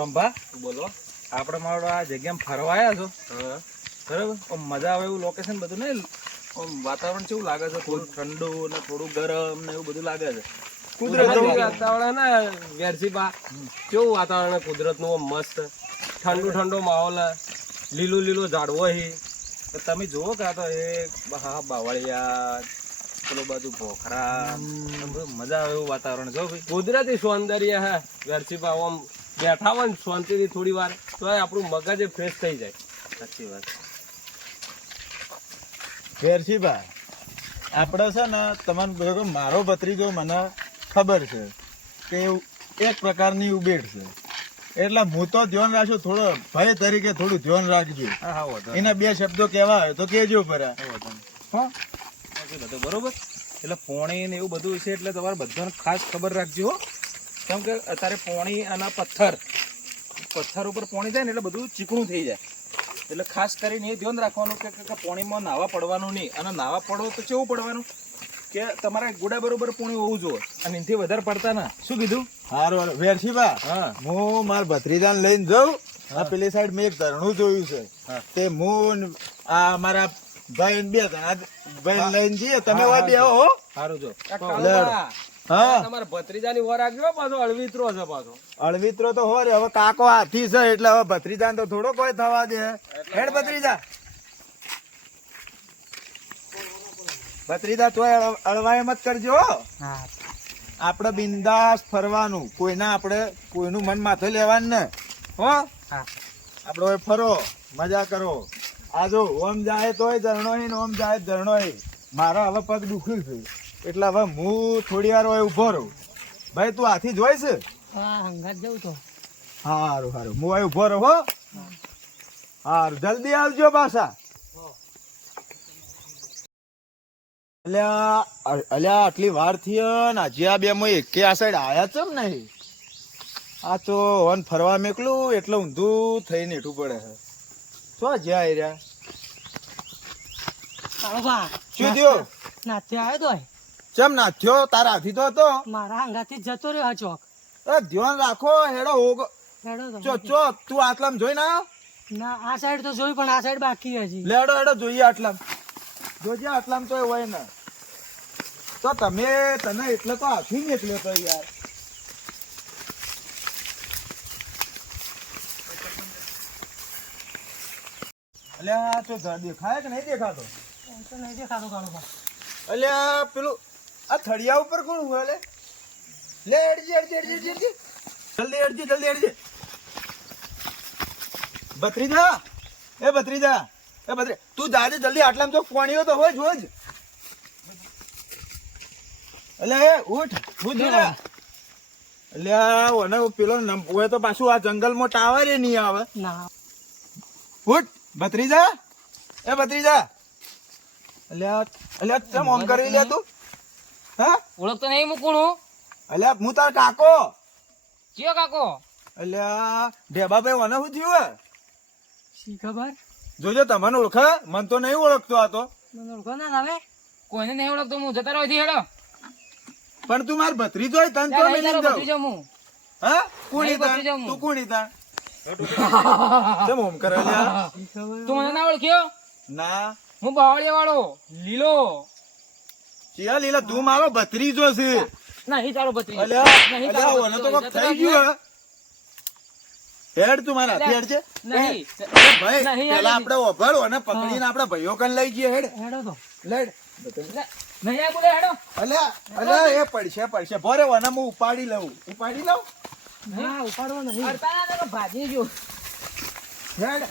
રંભા બોલો. આપણે મારો આ જગ્યામાં ફરવા આવ્યા છો બરાબર, આમ મજા આવે એવું લોકેશન બધું નહીં, આમ વાતાવરણ કેવું લાગે છે? થોડું ઠંડુ ને થોડું ગરમ ને એવું બધું લાગે છે. કુદરતી વાતાવરણ ને વેરસીબા કેવું વાતાવરણ કુદરત નું મસ્ત ઠંડુ ઠંડુ માહોલ લીલું લીલું ઝાડવો હી. તો તમે જુઓ કે આ તો એ હા બાવળિયા પેલો બાજુ ભોખરા મજા આવે એવું વાતાવરણ જો ભાઈ. કુદરતી સૌંદર્ય હે વેરસીબા. આમ બેઠા હોય ને શાંતિથી થોડી વાર તો આપણું મગજ ફ્રેશ થઈ જાય. સાચી વાત. વેરસીબા આપણે છે ને તમને મારો ભત્રીજો મને ખબર છે કે એક પ્રકારની ઉબેટ છે, એટલે હું તો ધ્યાન રાખજો, થોડો ભાઈ તરીકે થોડું ધ્યાન રાખજો. હા હા વાંધો એના બે શબ્દો કહેવા હોય તો કહેજો પરા. હા બધું બરોબર. એટલે પોણી ને એવું બધું છે એટલે તમારે બધાને ખાસ ખબર રાખજો હો. કેમ કે અત્યારે પોણી અને પથ્થર ઉપર પોણી જાય ને એટલે બધું ચીકણું થઈ જાય, એટલે ખાસ કરીને એ ધ્યાન રાખવાનું કે પોણીમાં નાવા પડવાનું નહીં. અને નાવા પડવો તો કેવું પડવાનું કે તમારે ગુડા બરોબર પોણી હોવું જોઈએ, અને એનાથી વધારે પડતા ના. શું કીધું? સારું વેરસીબા, હા હું મારા ભત્રીજાને લઈને જાઉં. આ પેલી સાઈડ મેં એક ધરણું જોયું છે, તે હું આ મારા ભાઈ બે જણા ભાઈ લઈને જઈએ. તમે હોય બે હો. સારું જો. હા તમારા ભત્રીજાની વર આગળ પાછો અળવિત્રો છે પાછો. અળવિત્રો તો હો રે, હવે કાકો હાથી છે એટલે હવે ભત્રીજા તો થોડો કોઈ થવા દે. હેડ ભત્રીજા, ભત્રીજા તોય અળવાય મત કરજો. આપણે બિંદાસ ફરવાનું, કોઈના આપણે કોઈનું મન માથે લેવાનું ને હો. આપણે હવે ફરો, મજા કરો. આ જો ઓમ જાય તોય ઝરણો ને ઓમ જાય ઝરણો. મારા હવે પગ દુખ્યું છે એટલે હવે હું થોડી વાર હોય ઉભો રહું. ભાઈ તું હાથી જોઈ છે? સારું સારું, હું અહીં ઉભો રહું હો. સારું, જલ્દી આવજો પાછા. અલ્યા આટલી વાર થી આજે આ બે માં એકે આ સાઈડ આયા ચમ નહીં? આ તો વન ફરવા મેકલું એટલે ઊંધું થઈને હેઠું પડે છે. શું જ્યાં રહ્યા શું થયું? ચમ નાથ્યો? તારા હાથી તો હતો. મારા હંગાથી જતો રહ્યો ચોક. ધ્યાન રાખો. હેડો હોગો. ચો ચો તું આટલામ જોઈ ના? ના આ સાઈડ તો જોઈ પણ આ સાઈડ બાકી હજી. લેડો હેડો જોઈએ આટલામ. જોજે આટલામ તો હોય ને તો તમે તને એટલે તો હાથી નીકળ્યો તો યાર. અલ્યા તો દેખાય કે નહીં દેખાતો? તો નહીં દેખાતો કાળો. અલ્યા પેલું આ થળિયા ઉપર કોણ હોય? લે હેડજી જલ્દી હેડજી. ભત્રીજા એ ભત્રીજા તું જાજે જલ્દી. આટલામાં તો કોણીઓ તો હોય જોજ. અલ્યા એ ઉઠ લે. અલ્યા ઓને પેલો હોય તો પાછું આ જંગલમાં ટાવર એ નહીં આવે. ના ઉઠ ભત્રીજા. એ ભત્રીજા. અલ્યા ચમ ઓમ કરી લે તું? હા ઓળખતો નહીં હું કોણ હું? અલ્યા હું તાર કાકો. ચિયો કાકો? અલ્યા ઢેબાભાઈ ઓને શું થયું? શી ખબર? જોજો તમને ઓળખે, મન તો નહીં ઓળખતો. આ તો મને ઓળખો ના તમે? કોઈને નહીં ઓળખતો હું. જતા રહો હેડો. પણ તું માર ભત્રીજો હોય, તને તો મેલીને જાઉં. હું હા કોણી તાણ? ભત્રીજો હું. તું કોણી તાણ? કેમ ઓમ કરે અલ્યા? તું મને ના ઓળખ્યો? ના હું બાવળિયા વાળો લીલો. ચિયા લીલા? તું મારો ભત્રીજો છે. નહીં તારો ભત્રીજો. અલ્યા ઓને તો કોક થઈ ગયું હે. હેડ તું મારા હાથે હેડ છે. નહીં ભાઈ નહીં, પેલા આપણે ઓભળ અને પકડીને આપણે ભાઈઓ કન લઈ જઈએ. હેડ હેડો તો. લેડ. નહીં આ બોલે હેડો. અલ્યા એ પડશે ભોરે ઓને હું ઉપાડી લઉં. ના ઉપાડવો નહીં. અડતા ના ભાજી જો. હેડ.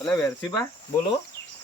એટલે વેરસીબા બોલો.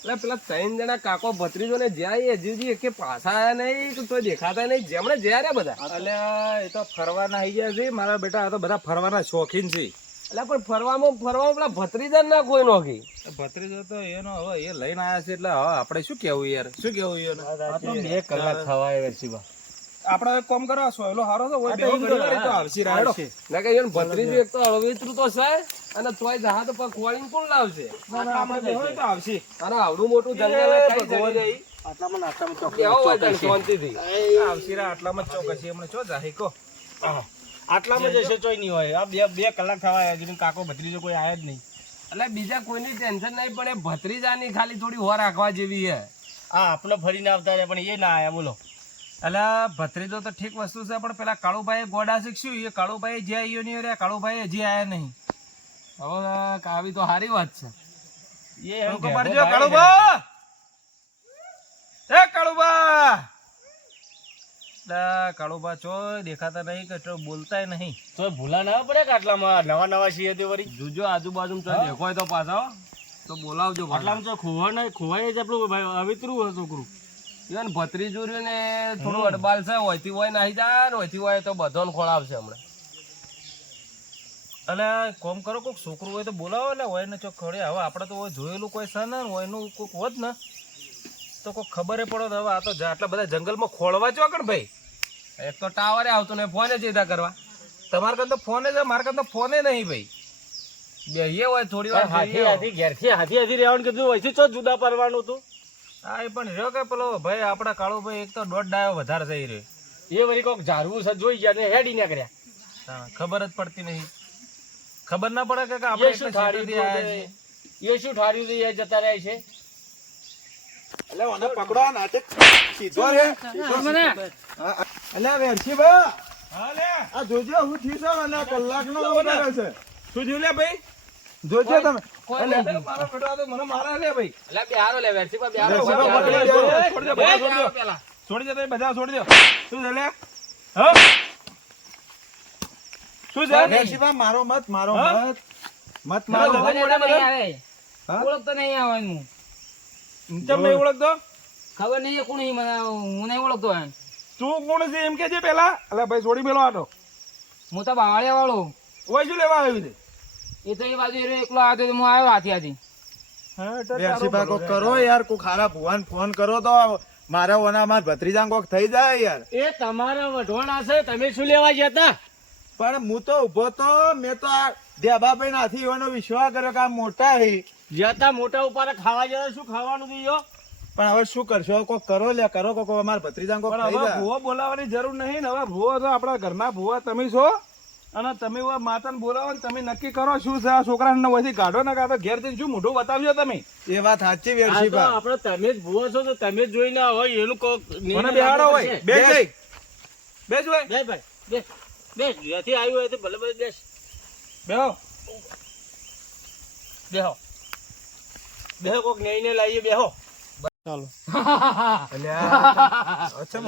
એટલે પેલા 3 જણા કાકો ભત્રીજો ને જ્યાં હજી એકે પાછા આયા નહીં તો દેખાતા નહીં. જેમણે જ્યાં રહ્યા બધા. અલ્યા એ તો ફરવાના આવી ગયા છે મારા બેટા. આ તો બધા ફરવાના શોખીન છે. એટલે પણ ફરવામાં પેલા ભત્રીજા ના કોઈ નોખી. ભત્રીજો તો એનો હવે એ લઈને આવ્યા છે એટલે હવે આપણે શું કેવું યાર? શું કેવું એને? આપડે એક કામ કરો, સોયલો હારો તો હોય, બેહો ઘડી વાર, એ તો આવશે રાયડો. ના કે એને ભત્રીજો એક તો અળવિતરું તો છે અને તોય જહા તો પગ ખોળીને કોણ લાવશે? આપણે બેહો એ તો આવશે. અને આવડું મોટું જંગલ કઈ જઈ કેવો હોય તને શાંતિથી? આવશે રા આટલામાં જ ચોક હશે. હમણાં ચો જાહી કો. આટલામાં જશે ચોય નહીં હોય. આ બે કલાક થવા આવ્યા છે, કાકો ભત્રીજો કોઈ આયા જ નહીં. એટલે બીજા કોઈની ટેન્શન નહીં પડે, ભત્રીજાની ખાલી થોડી હોર રાખવા જેવી હે. આ આપણે ફરીને આવતા રહ્યા પણ એ ના આયા બોલો. એટલે ભત્રીજો તો ઠીક વસ્તુ છે, પણ પેલા કાળુભાઈ ગોડા શીખ્યું, એ કાળુભાઈ જે આવ્યો નહીં રહ્યા, કાળુભાઈ હજી આયા નહીં. હવે આવી તો સારી વાત છે. એ એમ ટૂંકો ઘેરો પાડજો, ભાઈ કાળુબા! એ કાળુબા! લા, કાળુબા ચોય દેખાતા નહીં કે તો બોલતાય નહીં. તો ભૂલા ના પડે કે આટલામાં નવા છીએ તે વળી. જોજો આજુબાજુ દેખો હોય તો પાછા હો. તો બોલાવજો પાછા. આટલામાં તો ખોવાય જ આપણું ભાઈ અવિતરું છોકરું. ઈવન ભત્રીજો રહ્યું ને થોડું અડબાલ છે, હોયથી હોય નાહી જાય ને હોયથી હોય તો બધોને ખોળાવશે હમણાં. એટલે કોમ કરો, કોઈક છોકરું હોય તો બોલાવો. એટલે હોય ને ચોક ખડે. હવે આપણે તો જોયેલું કોઈ છે ને, હોયનું કોઈક હોત ને તો કોઈ ખબર પડો. હવે આ તો આટલા બધા જંગલમાં ખોળવા ચોકડ ભાઈ. એક તો ટાવરે આવતો ને ફોને ચેતા કરવા. તમારે કાં તો ફોને છે, મારે કાં તો ફોને નહીં ભાઈ. બેહીએ હોય થોડી વાર હાથી હાથી ઘેરથી હાથી રહેવાનું કીધું હોય ચો જુદા પડવાનું હતું. હા, એ પણ રહ્યો કે પેલો ભાઈ આપણા કાળુભાઈ એક તો દોઢ ડાયો વધારે થઈ રહ્યો. એ વળી કોક ઝાડવું છે જોઈ ગયા ને હેડી નીકળ્યા. હા, ખબર જ પડતી નહીં. ખબર ના પડે કે એ આપણે શું એટલા ઠાર્યું શેરીથી આયા છીએ. એ શું ઠાર્યું હતું, એ જતા રહ્યા છે. એટલે ઓને પકડો, આ નાટક સીધો રે. એટલે વેરશીબા, હા લે, આ જોજો હું થયું છે અને આ કલાકનો ઓર્ડર છે. શું થયું લે ભાઈ? જોજો તમે. એટલે મારો બેટો આ તો મને મારે લે ભાઈ. એટલે બેહારો લે વેરસીપા બેહારો. વેરસીપા બેહારો. પકડી લે. છોડી દો, બધા છોડી દો. પેલા. છોડી દો, તમે બધા છોડી દો. શું છે લે? હા? શું છે? વેરશીબા, મારો મત હા? મત મારો મારો. મત. ખબર નહીં આવે. હા? ઓળખતો નહીં આવવાનું. ચમ નહીં ઓળખતો? ખબર નહીં એ કોણ છે મને, હું નહીં ઓળખતો એમ. તું કોણ છે એમ કે છે પેલા? અલા ભાઈ છોડી મેલો આટો. હું તો બાવળિયા વાળો. ઓય શું લેવા આવી છે? એ તો એ બાજુ એ એકલો આવ્યો તો હું આવ્યો હાથી. હા, એટલે વેરશીબા, તારો કોક કરો યાર, કોક ખારા ભુવાન ફોન કરો તો મારા ઓના માર ભત્રીજા કોક થઈ જાય યાર. એ તમારા વઢવાણા છે, તમે શું લેવા ગયા હતા? પણ હું તો ઉભો તો, મેં તો આ દેબાભાઈ નાથી એનો વિશ્વાસ કર્યો કે આ મોટા હી. જતા મોટા ઉપર ખાવા જતા શું ખાવાનું થયો? પણ હવે શું કરશો? કોક કરો લે, કરો કોક અમારા ભત્રીજા કોક પણ થઈ હવે જાય. ભૂવો બોલાવવાની જરૂર નહીં ને. હવે ભૂવો તો આપણા ઘરના ભૂવા તમે છો, અને તમે હવે માતાને બોલાવો ને તમે નક્કી કરો શું છે આ છોકરાને વહીથી કાઢો ને કાં તો ઘેર જઈને શું મોઢું બતાવજો તમે. એ વાત સાચી આ તો વેરશીબા. આપણે તમે જ ભૂવો છો તો તમે જ જોઈને હોય એનું કોક મને બેહાડો હોય બે જઈ બેસ હોય બે ભાઈ બેસ બેસ જ્યાંથી આવ્યું હોય તો ભલે ભલે બેસ બેહો બેહો બેહો કોક નહીં લાવીએ બેહો. અલ્યા, અચ્છા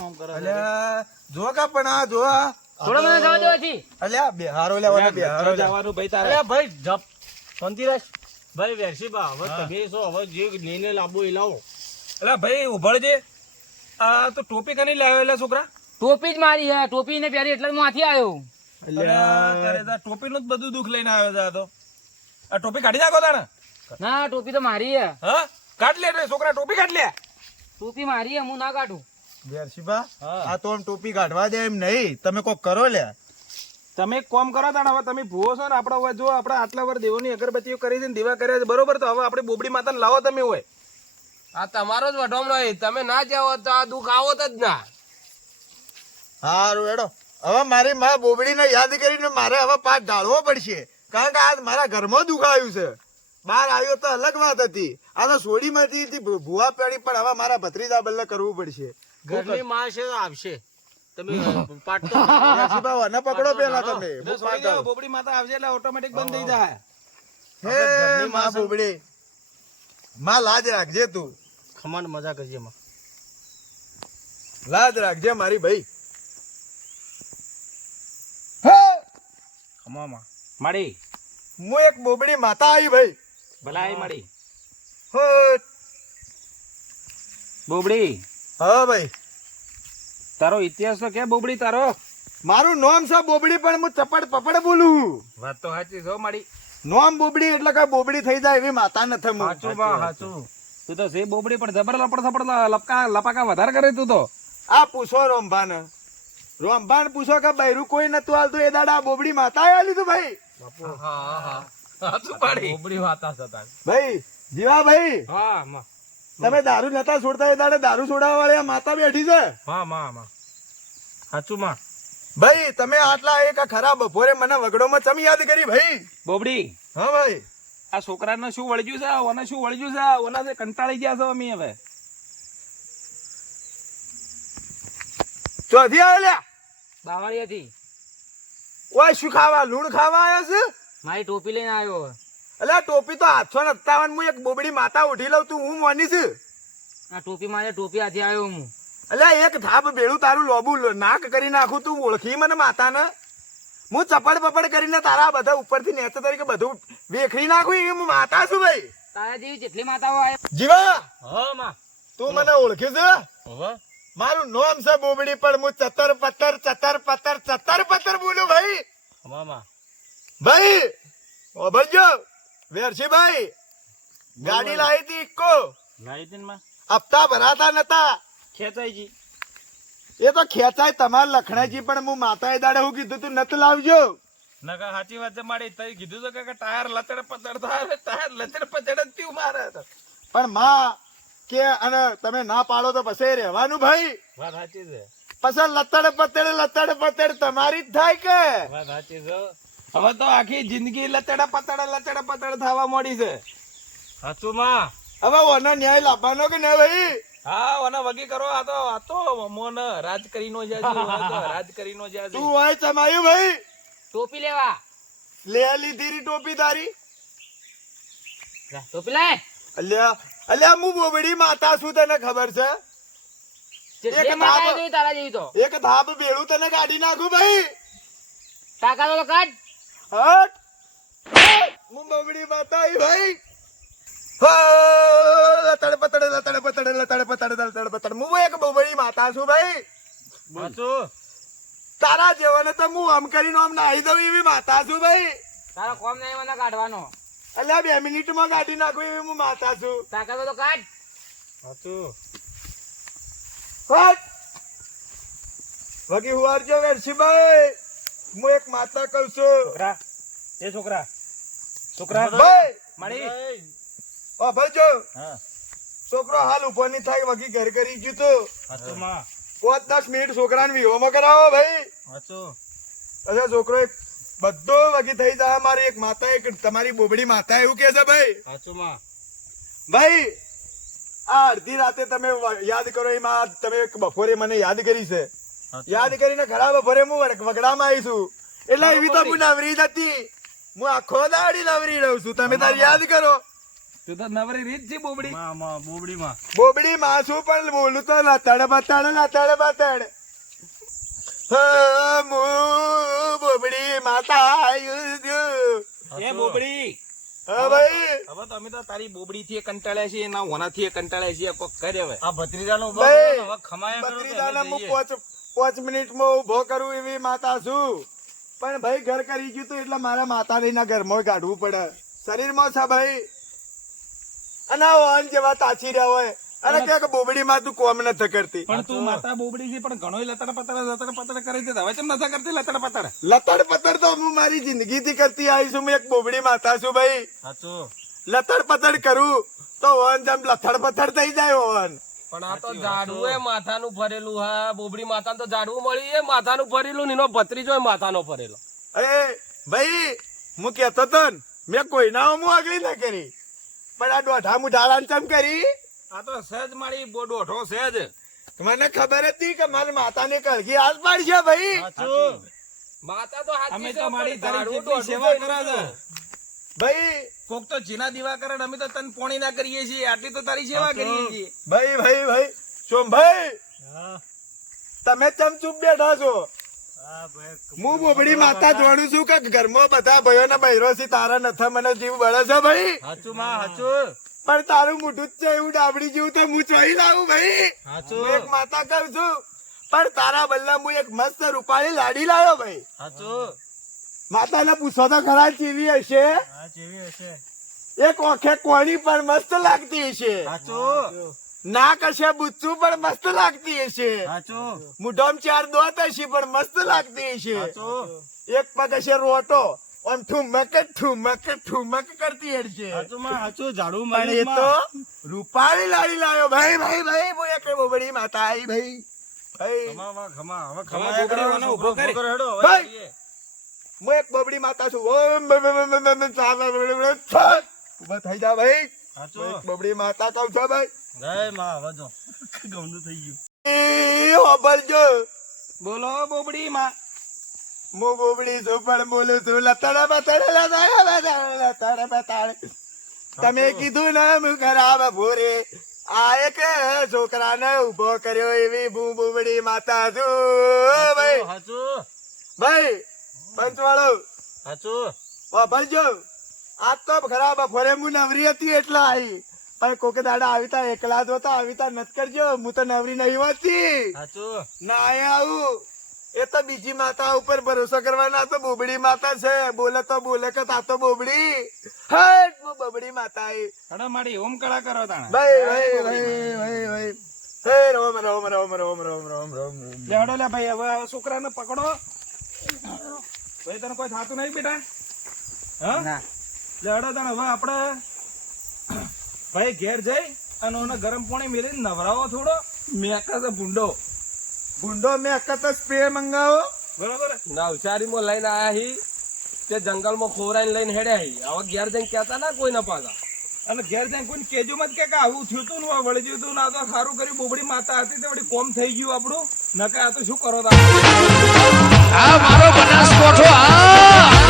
મોમ કરો. અલ્યા, જો કા પણ આ જો આ. થોડો મને જવા દો હજી. અલ્યા, બેહારો લેવાના બેહારો લે. જવાનું ભાઈ તારે. અરે ભાઈ જપ શાંતિરાજ ભાઈ વેરશીબા હવે તમે છો હવે જે લઈને લાવવો એ લાવો. એટલે ભાઈ ઉભળજે. આ તો ટોપી કની લાવ્યો એટલે છોકરા? ટોપી જ મારી છે, ટોપી ને પહેરી એટલે જ હું હાથી આવ્યો. અલ્યા, તારે તો ટોપીનું જ બધું દુઃખ લઈને આવ્યો છે આ તો. આ ટોપી કાઢી નાખો તાણે. ના ટોપી તો મારી છે. હા, કાઢ લે રે છોકરા, ટોપી કાઢ લે. ટોપી મારી છે, હું ના કાઢું. વેરશીબા, આ તો આમ ટોપી કાઢવા દે એમ નહીં, તમે કોક કરો લે. તમે એક કામ કરો તાણે. હવે તમે ભૂવો છો ને, આપણે હવે જો આપણે આટલા વાર દેવોની અગરબત્તીઓ કરી છે ને દીવા કર્યા છે બરોબર, તો હવે આપણે બોબડી માતાને લાવો તમે હોય. આ તમારો જ વઢોમણો છે. તમે ના જાઓ તો આ દુઃખ આવો જ ના. હારું હેડો. હવે મારી મા બોબડીને યાદ કરીને મારે હવે પાઠ ઢાળવો પડશે, કારણ કે આજ મારા ઘરમાં દુઃખ આવ્યું છે. બહાર આવ્યો તો અલગ વાત હતી, આ તો સોડીમાંથી ભૂવા પેડી, પણ હવે મારા ભત્રીજા બલ્લે કરવું પડશે. ઘરની માં છે આવશે તમે પાટ તો વેરશીબા, આને પકડો પેલા તમે. એટલે છોડી દો, બોબડી માતા આવશે એટલે ઓટોમેટિક બંધ થઈ જાય. હે મા બોબડી, માં લાજ રાખજે, તું ખમાન મજા કરજે માં. લાજ રાખજે મારી ભાઈ. હે, ખમામાં માડી હું એક બોબડી માતા આવી ભાઈ. ભલા આવી માડી હે, બોબડી. હા ભાઈ, તારો ઇતિહાસ તો કે બોબડી તારો? મારું નામ છે બોબડી, પણ હું ચપડ પપડ બોલું. વાત તો સાચી છો માડી. નામ બોબડી એટલે કઈ બોબડી થઈ જાય એવી માતા નથી હું. સાચું બા સાચું. તું તો છે બોબડી, પણ જબર લપડ થપડ લપાકા વધારે કરે તું તો. આ પૂછો રોમભાન, રોમભાન પૂછો કે બૈરું કોઈ નતું હાલતું એ દાડા આ બોબડી માતા આલી તું ભાઈ. સાચું પાડી. બોબડી વાતા હતા. ભાઈ જીવા ભાઈ, હા માં. તમે દારૂ નતા છોડતા એ દાડે દારૂ છોડાવવા વાળી આ માતા બેઠી છે. હા માં માં સાચું માં. ભાઈ તમે આટલા એક ખરા બપોરે મને વગડોમાં ચમ યાદ કરી ભાઈ? બોબડી, હા ભાઈ, આ છોકરાને શું વળગ્યું છે? ઓને શું વળગ્યું છે? ઓનાથી કંટાળી ગયા છો અમે હવે. ચોથી આવેલા બાવળી હતી. ઓય શું ખાવા? લૂણ ખાવા આવ્યો છે? મારી ટોપી લઈને આવ્યો. અલ્યા ટોપી તો 857 હું એક બોબડી માતા ઉઠી લઉં તું હું મોની છું. આ ટોપી મારે ટોપી હાથે આવ્યો હું. અલ્યા એક ધાબ ભેળું તારું લોબુ નાક કરી નાખું તું ઓળખી મને માતાને? હું ચપડ પપડ કરીને તારા બધા ઉપરથી નેચે તરીકે બધું વેખરી નાખું એ હું માતા છું ભાઈ. તારા જેવી જેટલી માતાઓ આવે. જીવા હા માં તું મને ઓળખી છે? હવે મારું નામ છે બોબડી પણ હું ચતર પત્તર બોલું ભાઈ. મામા ભાઈ ઓ ભજો વેરસી ભાઈ ગાડી લાવી હતી ઇક્કો. લાવી હતી ને માં હપ્તા ભરાતા નતા. ખેંચાઈજી એ તો ખેંચાય તમારે લખણાજી પણ હું માતાએ દાડે હું કીધું તું નત લાવજો. નકા સાચી વાત છે મારી. તઈ કીધું છે કે ટાયર લચડ પચડ થાય, ટાયર લચડ પચડ જ થયું મારે તો. પણ માં કે અને તમે ના પાડો તો પછી રહેવાનું ભાઈ. વાત સાચી છે, પછી લતડ પતડ તમારી જ થાય કે. વાત સાચી છે. હવે તો આખી જિંદગી લચડ પચડ થવા મળી છે. સાચું માં હવે ઓનો ન્યાય લાવવાનો કે ના ભાઈ? હા, ઓને વગી કરો. આ તો મોન રાજ કરી નો જાજી, રાજ કરી નો જાજી. તું હોય ચમાયું ભાઈ? ટોપી લેવા. લે લીધી રી ટોપી તારી? જા, ટોપી લાય. અલ્યા હું બોબડી માતા છું તને ખબર છે? જેટલી એક માતા ધાબ- જોઈ તારા જેવી તો. એક ધાબ બેડું તને કાઢી નાખું ભાઈ. તાકાત તો કાઢ. હટ હું બોબડી માતા આઈ ભાઈ. લતડ પતડ હું એક બોબડી માતા છું ભાઈ. સાચું તારા જેવાને તો હું આમ કરીને આમ નાહી દઉં એવી માતા છું ભાઈ. તારો કોમ નહીં મને કાઢવાનો. અલ્યા 2 મિનિટમાં કાઢી નાખું એવી હું માતા છું. તાકાત તો કાઢ. સાચું હટ વગી હુવારજો વેરસીભાઈ. હું એક માતા કહું છું છોકરા, એ છોકરા, છોકરા ભાઈ. મારી. ઓ ભલજો હા, છોકરો હાલ ઉભો નહીં થાય વગી ઘર કરી ગયું તું. સાચું માં 5-10 મિનિટ છોકરાને વિહોમાં કરાવો ભાઈ. સાચું અચ્છા છોકરો એક બધો વગી થઈ જાય. મારી એક માતા એક તમારી બોબડી માતા એવું કે છે ભાઈ. સાચું માં ભાઈ આ અડધી રાતે તમે યાદ કરો એમાં તમે બપોરે મને યાદ કરી છે. યાદ કરીને ખરા બપોરે હું વગડામાં આવી છું એટલે એવી તો હું નવરી નથી. હું આખો દાડી નવરી રહું છું. તમે તાર યાદ કરો. તું તો નવરી રીત છે બોબડી. માં બોબડી માં બોબડી માં છું પણ બોલું તો લતડ બતડ. હા, હું બોબડી માતા આયું છું. એ બોબડી, હા ભાઈ. હવે તો અમે તો તારી બોબડી થી કંટાળ્યા છીએ, ના ઓના થી કંટાળ્યા છીએ. કોક કરે હવે. આ ભત્રીજાનો ભાઈ, હવે ખમાયા કરો તો બકરીદાના અમે હું જઈએ. 5 મિનિટમાં ઉભો કરું એવી માતા છું. પણ ભાઈ ઘર કરી ગયું તું એટલે મારા માતાના ઘરમાં કાઢવું પડે. શરીરમાં છે ભાઈ. અને આ વાહન જેવા તાચી રહ્યા હોય અને કે બોબડી માં તું કોમ નથી કરતી. પણ તું માતા બોબડી છે પણ ઘણો લતડ પતડ કરે છે. હવે કેમ નથી કરતી લતડ પતડ? લતડ પતડ તો હું મારી જિંદગી થી કરતી આવી છું. હું એક બોબડી માતા છું ભાઈ. સાચું લતડ પતડ કરું તો વાહન જેમ લથડ પથડ થઈ જાય વાહન. પણ આ તો જાડવું એ માથાનું ફરેલું. હા, બોબડી માથાનું તો જાડવું મળી એ માથાનું ફરેલું ને એનો ભત્રીજો એ માથાનો ફરેલો. અરે ભાઈ હું કેતો તો ને, મેં કોઈના હું આગળી ના કરી પણ આ દોઢા મુઢાળા ચમ કરી. આ તો સહેજ મારી દોઢો સહેજ. મને ખબર હતી કે મારી માતાને કળગી હાથ પાડશે ભાઈ. સાચું માતા તો હાચી અમે છે, તો મારી પણ તારી જાડવું જેટલી તો સેવા કરે છે. ભાઈ કોક તો જીના દીવા કરે ને અમે તો તને પોણી ના કરીએ છીએ. આટલી તો તારી સેવા કરીએ છીએ. ભાઈ ભાઈ ભાઈ સોમભાઈ હા તમે ચમ ચૂપ બેઠા છો? હા ભાઈ હું બોબડી માતા જોડું છું કે ઘરમાં બધા ભાઈઓ ના બૈરો છે તારા નથા મને જીવ બળે છે ભાઈ. સાચું માં સાચું પણ તારું મોઢું જ છે એવું ડાબડી જેવું તો હું ચોઈ લાવું ભાઈ. સાચું હું એક માતા કહું છું પણ તારા બદલા હું એક મસ્ત રૂપાળી લાડી લાવ્યો ભાઈ. સાચું માતાને પૂછો તો ખરા ચીવી હશે? હા જેવી હશે એક ઓખે કોણી પણ મસ્ત લાગતી હશે. સાચું નાક હશે બુચ્ચું પણ મસ્ત લાગતી હશે. સાચું મુઢોમ 4 દોત હશે પણ મસ્ત લાગતી હશે. સાચું એક પગ હશે રોટો આમ ઠુમક કરતી હશે. સાચું માં સાચું ઝાડુ પણ મારી એ તો રૂપાળી લાડી લાવ્યો ભાઈ. ભાઈ ભાઈ હું એક બોબડી માતા આવી ભાઈ. ભાઈ ખમા બોબડી ઓને ઊભો કરી. ભાઈ હું એક બબડી માતા છું ઉભા થઈ જા ભાઈ હું એક બબડી માતા કહું છું ભાઈ હોબળજો બોલો બોબડી માં. હું બોબડી છું પણ બોલું છું લતાડા બતાડે તમે કીધું ને હું ખરાબ ભોરે આ એક છોકરાને ઉભો કર્યો એવી હું બોબડી માતા છું ભાઈ ભાઈ પંચવાળો ભરજો આજ તો ખરાબ ભોરે હું નવરી હતી એટલે આવી પણ કોક દાડા આવી તા એકલા જો તો આવી તા નત કરજો હું તો નવરી નહીં હોતી ના આવું એ તો બીજી માતા ઉપર ભરોસો કરવાના તો બોબડી માતા છે બોલે તો બોલે કે તા તો બોબડી હટ હું બોબડી માતા હડો મારી ઓમ કળા કરો તાણે. ભાઈ હે રોમ રોમ રોમ રોમ રોમ રોમ રોમ લે હડો લે ભાઈ હવે આ છોકરાને પકડો. ભાઈ તને કોઈ થાતું નહીં બેટા? હા લે હડો તને હવે આપણે ભાઈ ઘેર જઈ અને ઓને ગરમ પાણી મેળીને નવરાવો થોડો. મેકા છે ભૂંડો ગુંડો મેં અકત સ્પ્રે મંગાવો બરોબર. નવસારીમાં લઈને આયા હી તે જંગલમાં ખોરાઈને લઈને હેડ્યા હી હવે ઘેર જઈને કહેતા ના કોઈ ના પાછા. અને ઘેર જઈને કોઈને કેજો મત કે આવું થયું તું ને વળી ગયું તું ને આ તો સારું કર્યું બોબડી માતા હતી તે વળી કોમ થઈ ગયું આપણું નકે આ તો શું કરો તા. આ મારો બનાસકોઠો આ